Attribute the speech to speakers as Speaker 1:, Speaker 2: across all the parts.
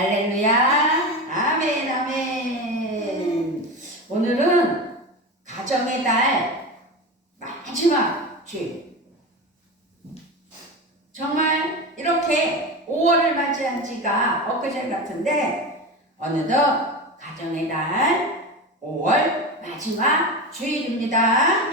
Speaker 1: 할렐루야. 아멘, 아멘. 오늘은 가정의 달 마지막 주일. 정말 이렇게 5월을 맞이한 지가 엊그제 같은데 어느덧 가정의 달 5월 마지막 주일입니다.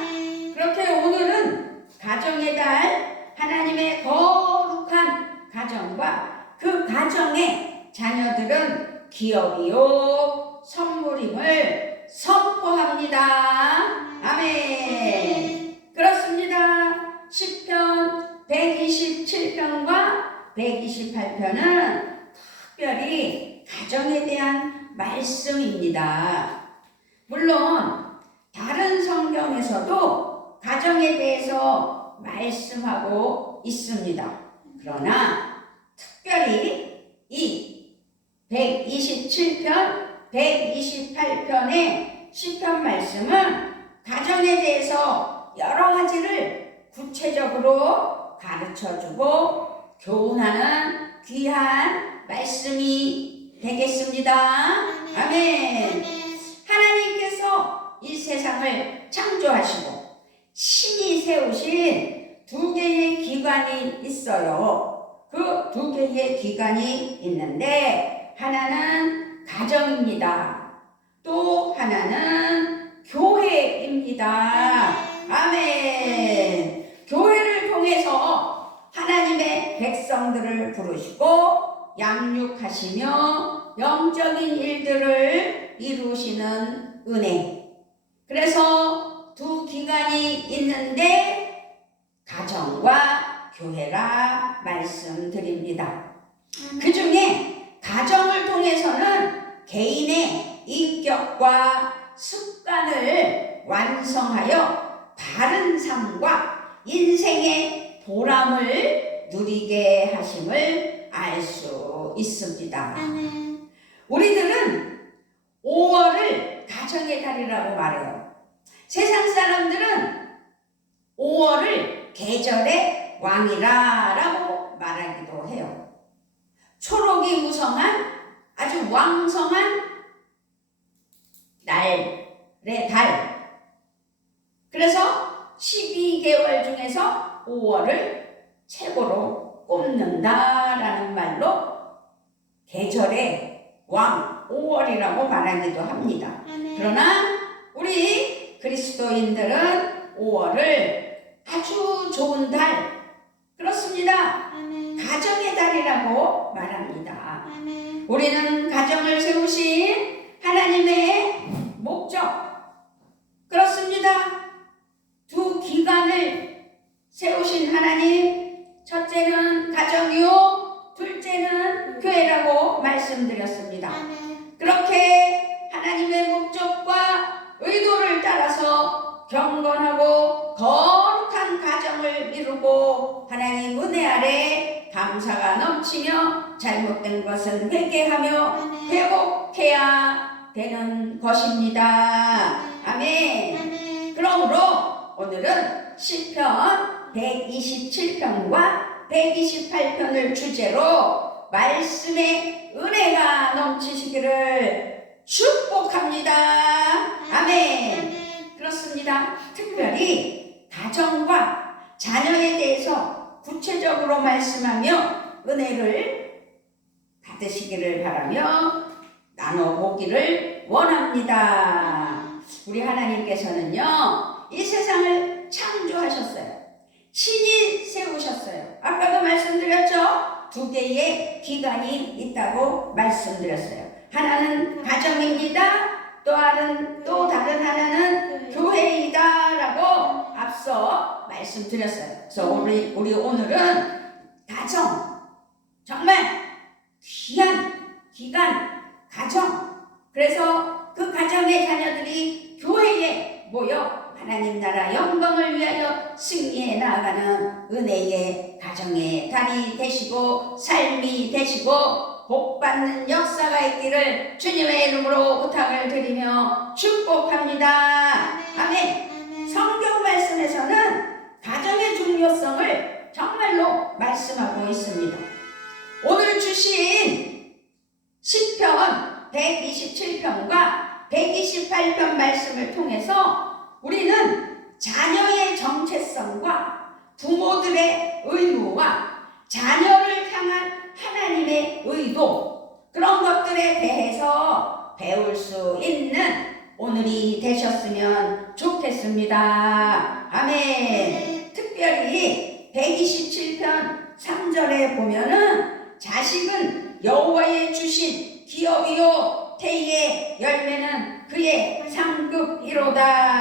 Speaker 1: 그렇게 오늘은 가정의 달 하나님의 거룩한 가정과 그 가정의 자녀들은 기업이요 선물임을 선포합니다. 아멘. 그렇습니다. 10편 127편과 128편은 특별히 가정에 대한 말씀입니다. 물론 다른 성경에서도 가정에 대해서 말씀하고 있습니다. 그러나 특별히 이 127편, 128편의 시편 말씀은 가정에 대해서 여러 가지를 구체적으로 가르쳐 주고 교훈하는 귀한 말씀이 되겠습니다. 아멘. 하나님께서 이 세상을 창조하시고 신이 세우신 두 개의 기관이 있어요. 그 두 개의 기관이 있는데 하나는 가정입니다. 또 하나는 교회입니다. 아멘. 교회를 통해서 하나님의 백성들을 부르시고 양육하시며 영적인 일들을 이루시는 은혜. 그래서 두 기관이 있는데 가정과 교회라 말씀드립니다. 그 중에 가정을 통해서는 개인의 인격과 습관을 완성하여 바른 삶과 인생의 보람을 누리게 하심을 알 수 있습니다. 우리들은 5월을 가정의 달이라고 말해요. 세상 사람들은 5월을 계절의 왕이라라고 말하기도 해요. 초록이 무성한 아주 왕성한 날의 달. 그래서 12개월 중에서 5월을 최고로 꼽는다라는 말로 계절의 왕 5월이라고 말하기도 합니다. 그러나 우리 그리스도인들은 5월을 아주 좋은 달, 그렇습니다. 가정의 달이라고 말합니다. 우리는 가정을 세우신 하나님의 목적, 그렇습니다. 두 기관을 세우신 하나님, 첫째는 가정이요, 둘째는 교회라고 말씀드렸습니다. 그렇게 하나님의 목적과 의도를 따라서 경건하고 가정을 이루고 하나님 은혜 아래 감사가 넘치며 잘못된 것은 회개하며 회복해야 되는 것입니다. 아멘. 그러므로 오늘은 시편 127편과 128편을 주제로 말씀의 은혜가 넘치시기를 축복합니다. 아멘. 그렇습니다. 특별히 가정과 자녀에 대해서 구체적으로 말씀하며 은혜를 받으시기를 바라며 나눠보기를 원합니다. 우리 하나님께서는요, 이 세상을 창조하셨어요. 신이 세우셨어요. 아까도 말씀드렸죠? 두 개의 기관이 있다고 말씀드렸어요. 하나는 가정입니다. 또 다른, 또 다른 하나는 교회이다라고 앞서 말씀드렸어요. 그래서 우리, 우리 오늘은 가정, 정말 귀한 기간, 가정. 그래서 그 가정의 자녀들이 교회에 모여 하나님 나라 영광을 위하여 승리해 나아가는 은혜의 가정의 달이 되시고 삶이 되시고 복받는 역사가 있기를 주님의 이름으로 부탁을 드리며 축복합니다. 아멘. 성경 말씀에서는 가정의 중요성을 정말로 말씀하고 있습니다. 오늘 주신 128편 말씀을 통해서 우리는 자녀의 정체성과 부모들의 의무와 자녀를 향한 하나님의 의도 그런 것들에 대해서 배울 수 있는 오늘이 되셨으면 좋겠습니다. 아멘. 특별히 127편 3절에 보면은 자식은 여호와의 주신 기업이요 태의 열매는 그의 상급이로다.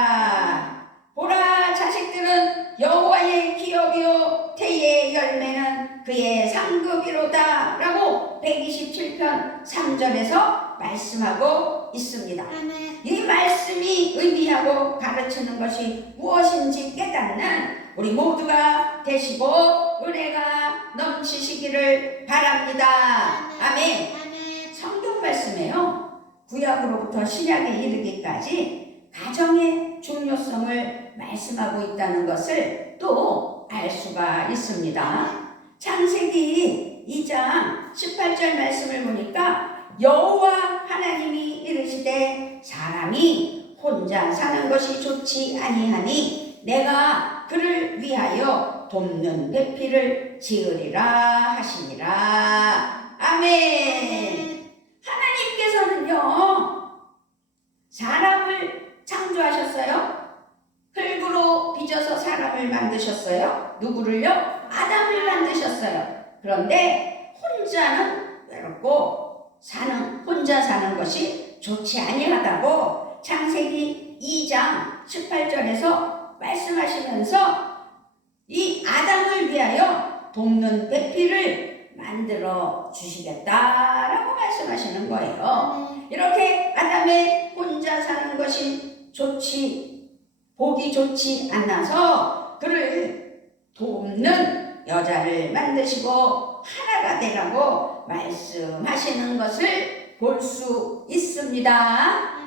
Speaker 1: 보라 자식들은 여호와의 기업이요 태의 열매는 그의 상급이로다 라고 127편 3절에서 말씀하고 있습니다. 이 말씀이 의미하고 가르치는 것이 무엇인지 깨닫는 우리 모두가 되시고 은혜가 넘치시기를 바랍니다. 아멘.
Speaker 2: 아멘.
Speaker 1: 성경 말씀에요. 구약으로부터 신약에 이르기까지 가정의 중요성을 말씀하고 있다는 것을 또 알 수가 있습니다. 창세기 2장 18절 말씀을 보니까 여호와 하나님이 이르시되 사람이 혼자 사는 것이 좋지 아니하니 내가 그를 위하여 돕는 배필을 지으리라 하시니라. 아멘. 하나님께서는요, 사람을 창조하셨어요. 흙으로 빚어서 사람을 만드셨어요. 누구를요? 아담을 만드셨어요. 그런데 혼자는 외롭고 사는 혼자 사는 것이 좋지 아니하다고 창세기 2장 18절에서 말씀하시면서 이 아담을 위하여 돕는 배필을 만들어 주시겠다라고 말씀하시는 거예요.
Speaker 2: 아멘.
Speaker 1: 이렇게 아담의 혼자 사는 것이 좋지 보기 좋지 않아서 그를 돕는 여자를 만드시고 하나가 되라고 말씀하시는 것을 볼 수 있습니다.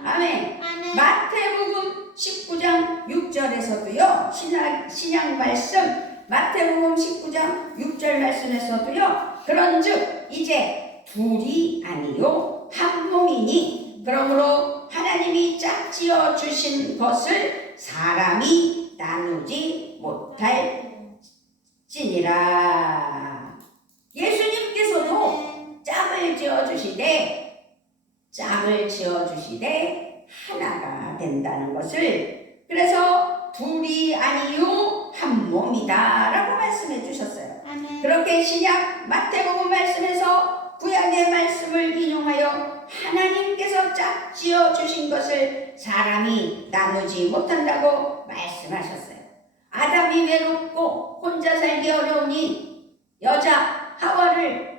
Speaker 1: 아멘.
Speaker 2: 아멘.
Speaker 1: 마태복음 19장 6절에서도요. 신약 신약 말씀 마태복음 19장 6절 말씀에서도요. 그런즉 이제 둘이 아니요 한 몸이니 그러므로 하나님이 짝지어 주신 것을 사람이 나누지 못할 찐이라. 예수님께서도 짝을 지어 주시되 짝을 지어 주시되 하나가 된다는 것을 그래서 둘이 아니요 한 몸이다 라고 말씀해 주셨어요. 그렇게 신약 마태복음 말씀에서 구약의 말씀을 인용하여 하나님께서 짝지어 주신 것을 사람이 나누지 못한다고 말씀하셨어요. 아담이 외롭고 혼자 살기 어려우니 여자 하와를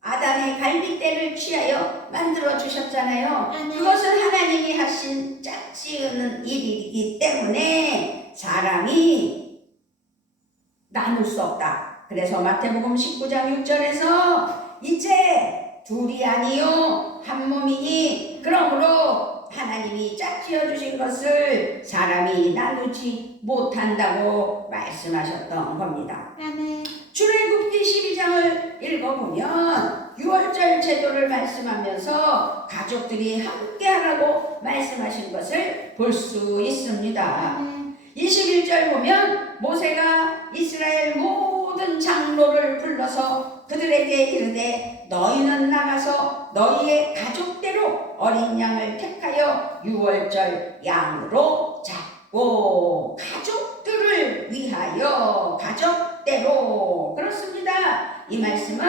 Speaker 1: 아담의 갈빗대를 취하여 만들어 주셨잖아요.
Speaker 2: 아멘.
Speaker 1: 그것은 하나님이 하신 짝지으는 일이기 때문에 사람이 나눌 수 없다. 그래서 마태복음 19장 6절에서 이제 둘이 아니요 한 몸이니 그러므로 하나님이 짝지어 주신 것을 사람이 나누지 못한다고 말씀하셨던 겁니다.
Speaker 2: 아멘.
Speaker 1: 출애굽기 12장을 읽어보면 6월절 제도를 말씀하면서 가족들이 함께 하라고 말씀하신 것을 볼 수 있습니다.
Speaker 2: 아멘.
Speaker 1: 21절 보면 모세가 이스라엘 모 든 장로를 불러서 그들에게 이르되 너희는 나가서 너희의 가족대로 어린 양을 택하여 유월절 양으로 잡고 가족들을 위하여 가족대로 그렇습니다. 이 말씀은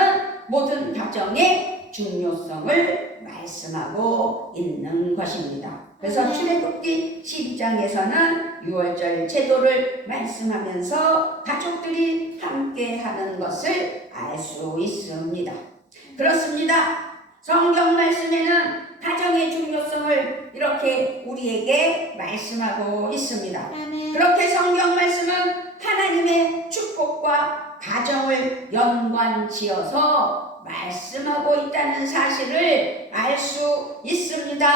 Speaker 1: 모든 가정의 중요성을 말씀하고 있는 것입니다. 그래서
Speaker 2: 네.
Speaker 1: 출애굽기 12장에서는 유월절 제도를 말씀하면서 가족들이 함께 하는 것을 알 수 있습니다. 그렇습니다. 성경 말씀에는 가정의 중요성을 이렇게 우리에게 말씀하고 있습니다. 그렇게 성경 말씀은 하나님의 축복과 가정을 연관지어서 말씀하고 있다는 사실을 알 수 있습니다.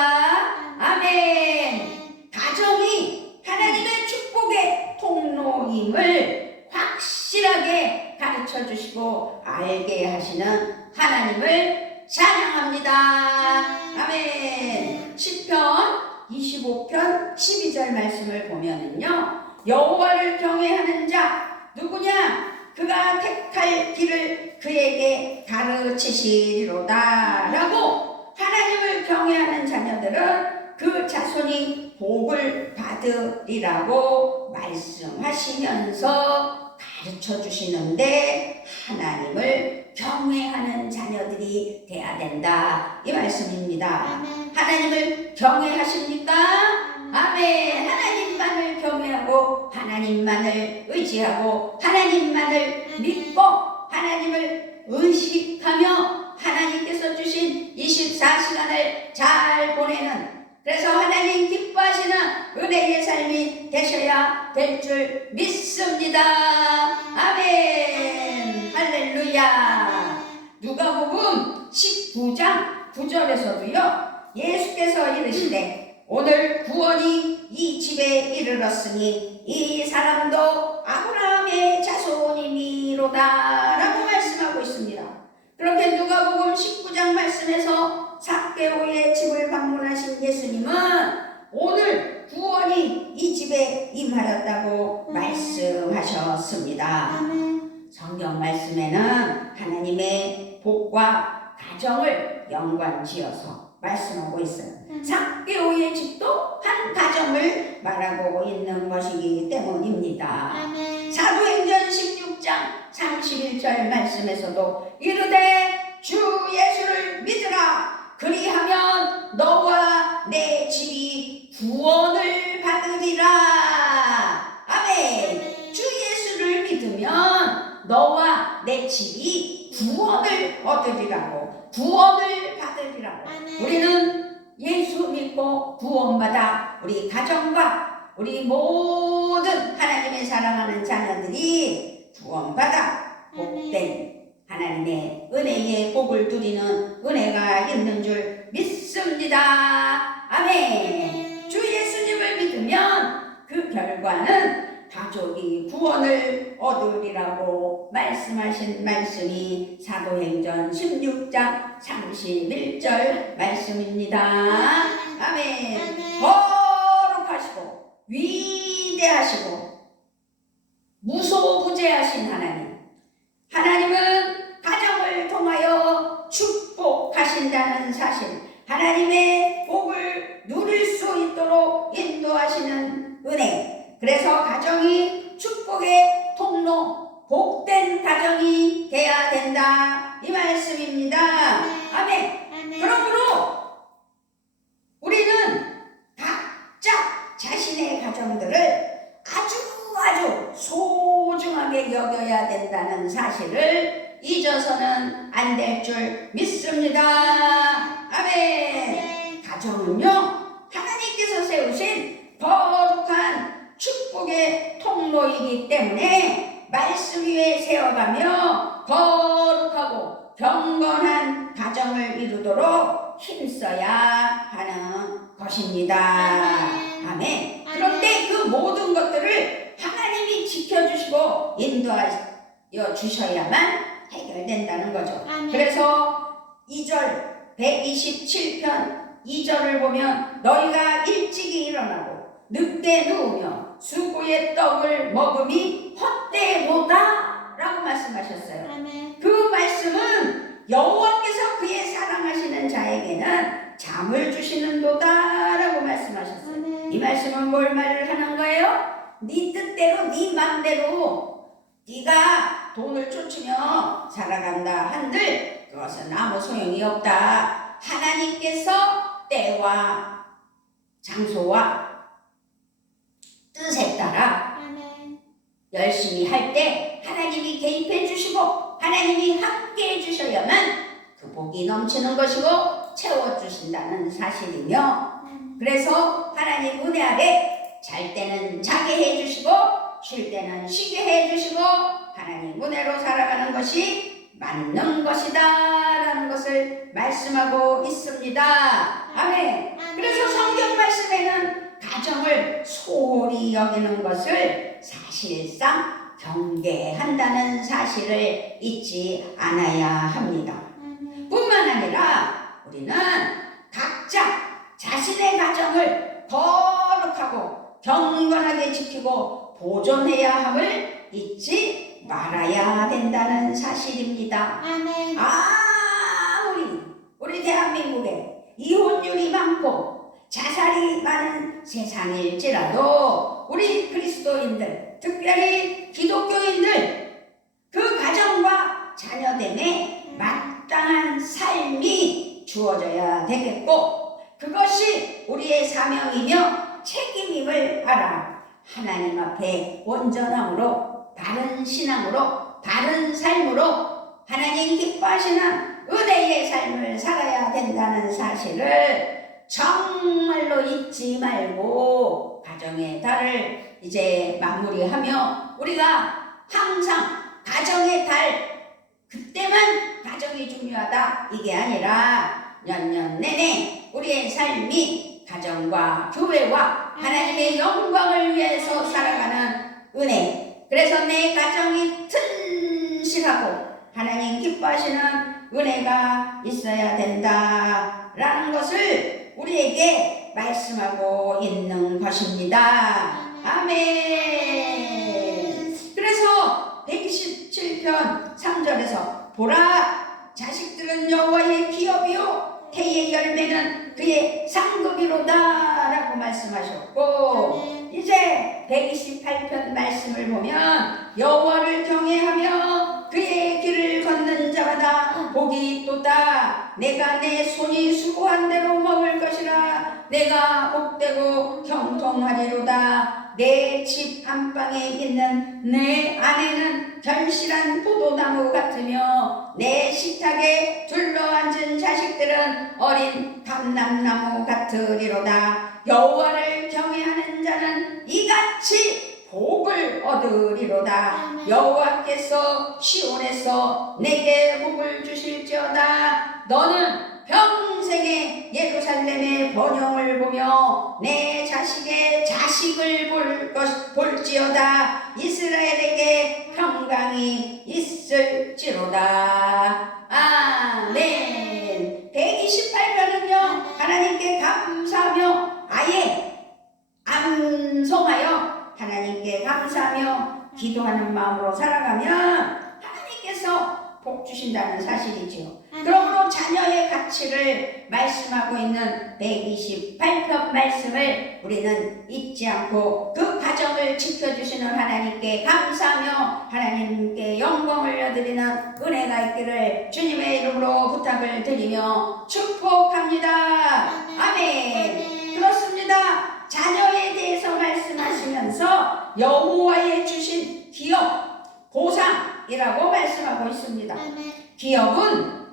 Speaker 1: 아멘. 가정이 하나님의 축복의 통로임을 확실하게 가르쳐 주시고 알게 하시는 하나님을 찬양합니다. 아멘. 시편 25편 12절 말씀을 보면은요. 여호와를 경외하는 자 누구냐? 그가 택할 길을 그에게 가르치시리로다 라고 하나님을 경외하는 자녀들은 그 자손이 복을 받으리라고 말씀하시면서 가르쳐 주시는데 하나님을 경외하는 자녀들이 돼야 된다 이 말씀입니다. 하나님을 경외하십니까? 아멘. 하나님만을 경외하고 하나님만을 의지하고 하나님만을 믿고 하나님을 의식하며 하나님께서 주신 24시간을 잘 보내는 그래서 하나님 기뻐하시는 은혜의 삶이 되셔야 될 줄 믿습니다. 아멘. 할렐루야. 누가복음 19장 9절에서도요. 예수께서 이르시되 오늘 구원이 이 집에 이르렀으니 이 사람도 아브라함의 자손이니로다 라고 말씀하고 있습니다. 그렇게 누가복음 19장 말씀에서 삭개오의 집을 방문하신 예수님은 오늘 구원이 이 집에 임하였다고 말씀하셨습니다.
Speaker 2: 아멘.
Speaker 1: 성경 말씀에는 하나님의 복과 가정을 연관지어서 말씀하고 있어요. 삭개오의 집도 한 가정을 말하고 있는 것이기 때문입니다.
Speaker 2: 아멘.
Speaker 1: 사도행전 16장 31절 말씀에서도 이르되 주 예수를 믿으라. 그리하면 너와 내 집이 구원을 받으리라. 아멘. 주 예수를 믿으면 너와 내 집이 구원을 얻으리라고. 구원을 받으리라고. 우리는 예수 믿고 구원받아 우리 가정과 우리 모든 하나님의 사랑하는 자녀들이 구원받아 복된 하나님의 은혜의 복을 누리는 은혜가 있는 줄 믿습니다. 아멘. 주 예수님을 믿으면 그 결과는 가족이 구원을 얻으리라고 말씀하신 말씀이 사도행전 16장 31절 말씀입니다. 아멘.
Speaker 2: 아멘.
Speaker 1: 거룩하시고 위대하시고 무소부재하신 하나님. 하나님은 가정을 통하여 축복하신다는 사실. 하나님의 복을 누릴 수 있도록 인도하시는 은혜. 그래서 가정이 축복의 통로, 복된 가정이 돼야 된다. 이 말씀입니다. 아멘.
Speaker 2: 아멘.
Speaker 1: 그러므로 우리는 각자 자신의 가정들을 아주 아주 소중하게 여겨야 된다는 사실을 잊어서는 안 될 줄 믿습니다. 아멘.
Speaker 2: 아멘.
Speaker 1: 가정은요, 하나님께서 세우신 거룩한 축복의 통로이기 때문에 말씀 위에 세워가며 거룩하고 경건한 가정을 이루도록 힘써야 하는 것입니다. 아멘. 그런데 그 모든 것들을 하나님이 지켜주시고 인도하여 주셔야만 해결된다는 거죠.
Speaker 2: 아멘.
Speaker 1: 그래서 2절 127편 2절을 보면 너희가 일찍이 일어나고 늦게 누우며 수고의 떡을 먹음이 헛되도다 라고 말씀하셨어요.
Speaker 2: 아멘.
Speaker 1: 그 말씀은 여호와께서 그의 사랑하시는 자에게는 잠을 주시는 도다 라고 말씀하셨어요. 이
Speaker 2: 아멘.
Speaker 1: 말씀은 뭘 말을 하는 거예요? 네 뜻대로 네 마음대로 네가 돈을 쫓으며 살아간다 한들 그것은 아무 소용이 없다. 하나님께서 때와 장소와 뜻에 따라. 열심히 할 때 하나님이 개입해 주시고 하나님이 함께 해 주셔야만 그 복이 넘치는 것이고 채워 주신다는 사실이며 그래서 하나님 은혜 아래 잘 때는 자게 해 주시고 쉴 때는 쉬게 해 주시고 하나님 은혜로 살아가는 것이 맞는 것이다 라는 것을 말씀하고 있습니다. 아멘. 그래서 성경 말씀에는 가정을 소홀히 여기는 것을 사실상 경계한다는 사실을 잊지 않아야 합니다. 뿐만 아니라 우리는 각자 자신의 가정을 지키고 보존해야 함을 잊지 말아야 된다는 사실입니다.
Speaker 2: 아멘.
Speaker 1: 아무리 우리 대한민국에 이혼율이 많고 자살이 많은 세상일지라도 우리 그리스도인들, 특별히 기독교인들 그 가정과 자녀됨에 마땅한 삶이 주어져야 되겠고 그것이 우리의 사명이며 책임임을 알아 하나님 앞에 온전함으로 바른 신앙으로 바른 삶으로 하나님 기뻐하시는 은혜의 삶을 살아야 된다는 사실을 정말로 잊지 말고 가정의 달을 이제 마무리하며 우리가 항상 가정의 달 그때만 가정이 중요하다. 이게 아니라 년년 내내 우리의 삶이 가정과 교회와 하나님의 영광을 위해서 살아가는 은혜 그래서 내 가정이 튼실하고 하나님 기뻐하시는 은혜가 있어야 된다라는 것을 우리에게 말씀하고 있는 것입니다. 아멘. 그래서 127편 3절에서 보라 자식들은 여호와의 기업이요 태의 열매는 그의 상급이로다라고 말씀하셨고. 이제 128편 말씀을 보면 여호와를 경외하며 그의 길을 걷는 자마다 복이 있도다 내가 내 손이 수고한 대로 먹을 것이라 내가 복되고 형통하리로다 내 집 안방에 있는 내 아내는 결실한 포도나무 같으며 내 식탁에 둘러앉은 자식들은 어린 감람나무 같으리로다. 여호와를 경외하는 자는 이같이 복을 얻으리로다. 여호와께서 시온에서 내게 복을 주실지어다. 너는 평생에 예루살렘의 번영을 보며 내 자식의 자식을 볼 것, 볼지어다. 이스라엘에게 평강이 있을지로다. 아멘 128편은요 하나님께 감사하며 아예 암송하여 하나님께 감사하며 기도하는 마음으로 살아가면 하나님께서 복 주신다는 사실이지요. 그러므로 자녀의 가치를 말씀하고 있는 128편 말씀을 우리는 잊지 않고 그 가정을 지켜주시는 하나님께 감사하며 하나님께 영광을 올려드리는 은혜가 있기를 주님의 이름으로 부탁을 드리며 축복합니다. 아멘. 그렇습니다. 자녀에 대해서 말씀하시면서 여호와의 주신 기업, 보상이라고 말씀하고 있습니다.
Speaker 2: 아멘.
Speaker 1: 기업은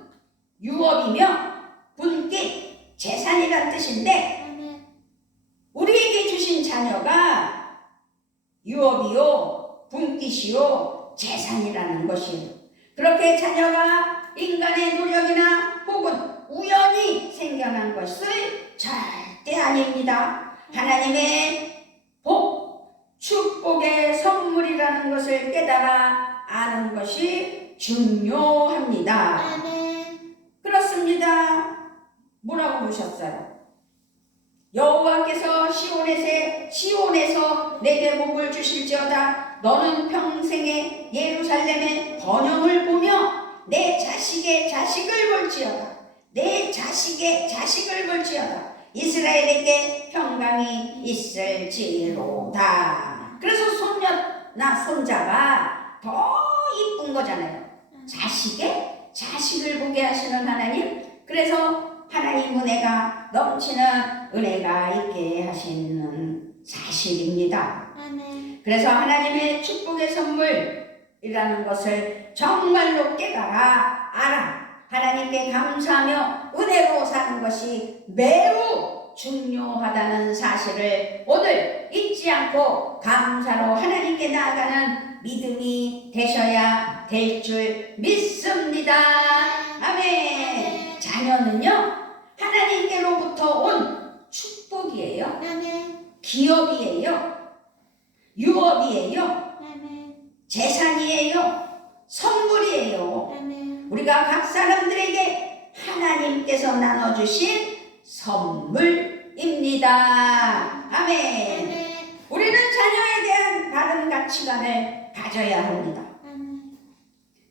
Speaker 1: 유업이며 분깃, 재산이란 뜻인데. 우리에게 주신 자녀가 유업이요, 분깃이요, 재산이라는 것이에요. 그렇게 자녀가 인간의 노력이나 혹은 우연히 생겨난 것을 절대 아닙니다. 하나님의 복, 축복의 선물이라는 것을 깨달아 아는 것이 중요합니다. 그렇습니다. 뭐라고 보셨어요? 여호와께서 시온에서 시온에서 내게 복을 주실지어다. 너는 평생에 예루살렘의 번영을 보며 내 자식의 자식을 볼지어다. 내 자식의 자식을 볼지어다. 이스라엘에게 평강이 있을지로다. 그래서 손녀나 손자가 더 이쁜 거잖아요. 자식의 자식을 보게 하시는 하나님. 그래서 하나님 은혜가 넘치는 은혜가 있게 하시는 사실입니다.
Speaker 2: 아멘.
Speaker 1: 그래서 하나님의 축복의 선물이라는 것을 정말로 깨달아 알아. 하나님께 감사하며 은혜로 사는 것이 매우 중요하다는 사실을 오늘 잊지 않고 감사로 하나님께 나아가는 믿음이 되셔야 될 줄 믿습니다. 아멘. 자녀는요, 하나님께로부터 온 축복이에요.
Speaker 2: 아멘.
Speaker 1: 기업이에요. 유업이에요.
Speaker 2: 아멘.
Speaker 1: 재산이에요. 선물이에요.
Speaker 2: 아멘.
Speaker 1: 우리가 각 사람들에게 하나님께서 나눠주신 선물입니다. 아멘.
Speaker 2: 아멘.
Speaker 1: 우리는 자녀에 대한 바른 가치관을 가져야 합니다.
Speaker 2: 아멘.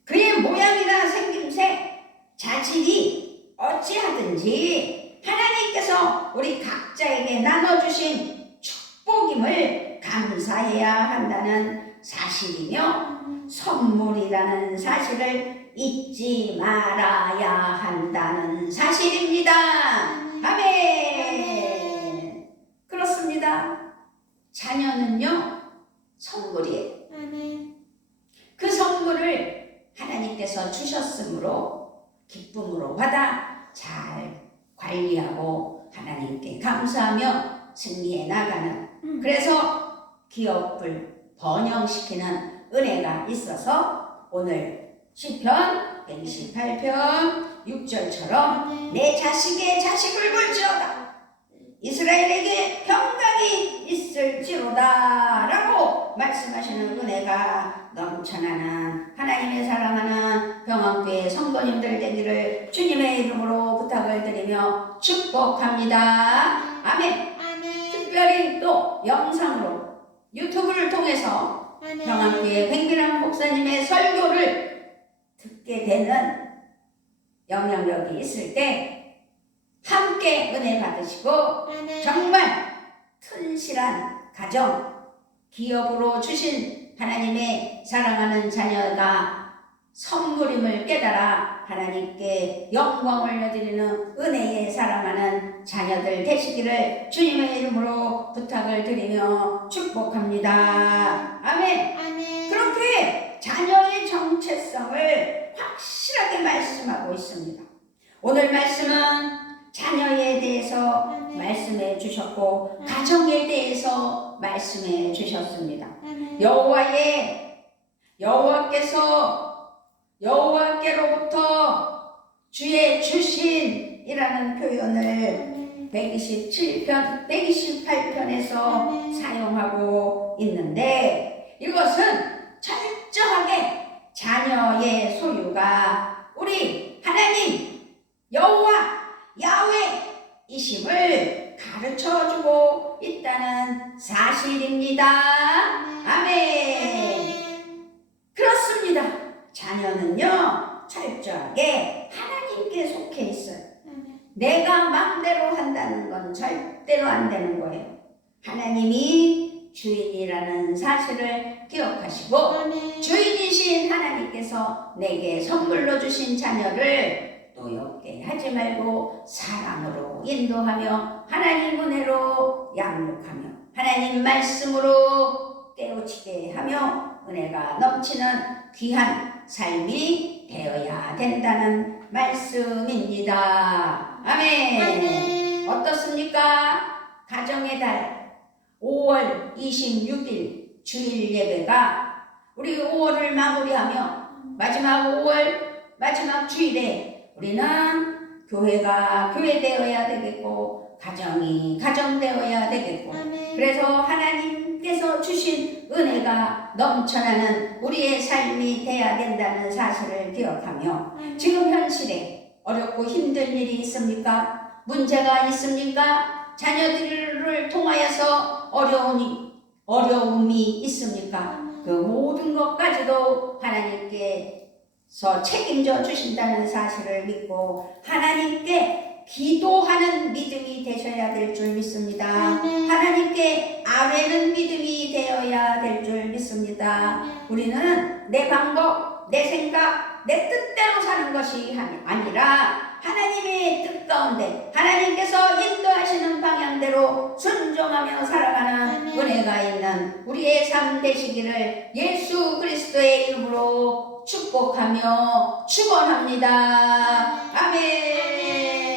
Speaker 1: 그의 모양이나 생김새, 자질이 어찌하든지 하나님께서 우리 각자에게 나눠주신 축복임을 감사해야 한다는 사실이며 선물이라는 사실을 잊지 말아야 한다는 사실입니다. 아멘. 그렇습니다. 자녀는요, 선물이에요.
Speaker 2: 아멘.
Speaker 1: 그 선물을 하나님께서 주셨으므로 기쁨으로 받아 잘 관리하고 하나님께 감사하며 승리해 나가는
Speaker 2: 음.
Speaker 1: 그래서 기업을 번영시키는 은혜가 있어서 오늘 시편 128편 6절처럼
Speaker 2: 아멘.
Speaker 1: 내 자식의 자식을 볼지어다 이스라엘에게 평강이 있을지로다 라고 말씀하시는 은혜가 넘쳐나는 하나님의 사랑하는 병원교회 성도님들 되기를 주님의 이름으로 부탁을 드리며 축복합니다 아멘
Speaker 2: 아멘.
Speaker 1: 특별히 또 영상으로 유튜브를 통해서. 평안교회 백미랑 목사님의 설교를 듣게 되는 영향력이 있을 때 함께 은혜 받으시고. 정말 튼실한 가정, 기업으로 주신 하나님의 사랑하는 자녀가 선물임을 깨달아 하나님께 영광을 올려드리는 은혜에 사랑하는 자녀들 되시기를 주님의 이름으로 부탁을 드리며 축복합니다. 아멘.
Speaker 2: 아멘.
Speaker 1: 그렇게 자녀의 정체성을 확실하게 말씀하고 있습니다. 오늘 말씀은 자녀에 대해서
Speaker 2: 아멘.
Speaker 1: 말씀해 주셨고 가정에 대해서 말씀해 주셨습니다.
Speaker 2: 아멘.
Speaker 1: 여호와의 여호와께서 여호와께로부터 주의 주신이라는 표현을
Speaker 2: 아멘.
Speaker 1: 127편, 128편에서
Speaker 2: 아멘.
Speaker 1: 사용하고 있는데 이것은 철저하게 자녀의 소유가 우리 하나님 여호와 야훼이심을 가르쳐 주고 있다는 사실입니다. 건 절대로 안 되는 거예요. 하나님이 주인이라는 사실을 기억하시고. 주인이신 하나님께서 내게 선물로 주신 자녀를 또 욕게 하지 말고 사랑으로 인도하며 하나님 은혜로 양육하며 하나님 말씀으로 깨우치게 하며 은혜가 넘치는 귀한 삶이 되어야 된다는 말씀입니다. 아멘.
Speaker 2: 아멘.
Speaker 1: 어떻습니까? 가정의 달 5월 26일 주일 예배가 우리 5월을 마무리하며 마지막 5월 마지막 주일에 우리는 교회가 교회되어야 되겠고 가정이 가정되어야 되겠고. 그래서 하나님께서 주신 은혜가 넘쳐나는 우리의 삶이 돼야 된다는 사실을 기억하며. 지금 현실에 어렵고 힘든 일이 있습니까? 문제가 있습니까? 자녀들을 통하여서 어려움이, 어려움이 있습니까? 그 모든 것까지도 하나님께서 책임져 주신다는 사실을 믿고 하나님께 기도하는 믿음이 되셔야 될 줄 믿습니다. 하나님께 아뢰는 믿음이 되어야 될 줄 믿습니다. 우리는 내 방법, 내 생각, 내 뜻대로 사는 것이 아니- 아니라 가운데 하나님께서 인도하시는 방향대로 순종하며 살아가는. 은혜가 있는 우리의 삶 되시기를 예수 그리스도의 이름으로 축복하며 축원합니다. 아멘.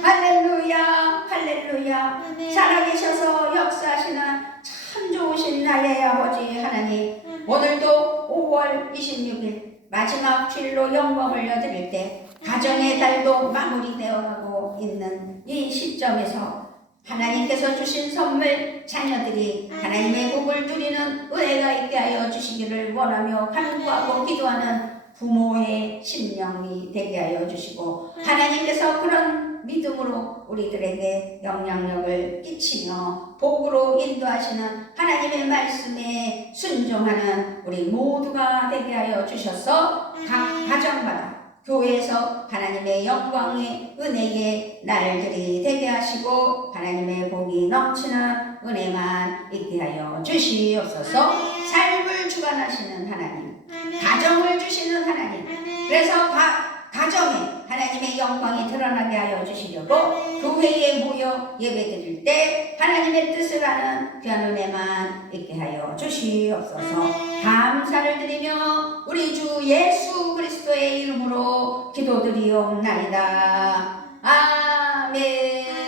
Speaker 1: 할렐루야, 할렐루야. 살아계셔서 역사하시는 참 좋으신 나의 아버지 하나님 오늘도 5월 26일 마지막 주일로 영광을 여드릴 때 가정의 달도 마무리되어 가고 있는 이 시점에서 하나님께서 주신 선물 자녀들이 하나님의 복을 누리는 은혜가 있게 하여 주시기를 원하며 간구하고 기도하는 부모의 심령이 되게 하여 주시고 하나님께서 그런 믿음으로 우리들에게 영향력을 끼치며 복으로 인도하시는 하나님의 말씀에 순종하는 우리 모두가 되게 하여 주셔서 각 가정마다 교회에서 하나님의 영광의 은혜의 날들이 되게 하시고 하나님의 복이 넘치는 은혜만 있게 하여 주시옵소서 삶을 주관하시는 하나님. 가정을 주시는 하나님. 그래서 가, 가정에 하나님의 영광이 드러나게 하여 주시려고 교회에 모여 예배드릴 때 하나님의 뜻을 아는 귀한 은혜만 있게 하여 주시옵소서. 감사를 드리며 우리 주 예수 그리스도의 이름으로 기도드리옵나이다. 아멘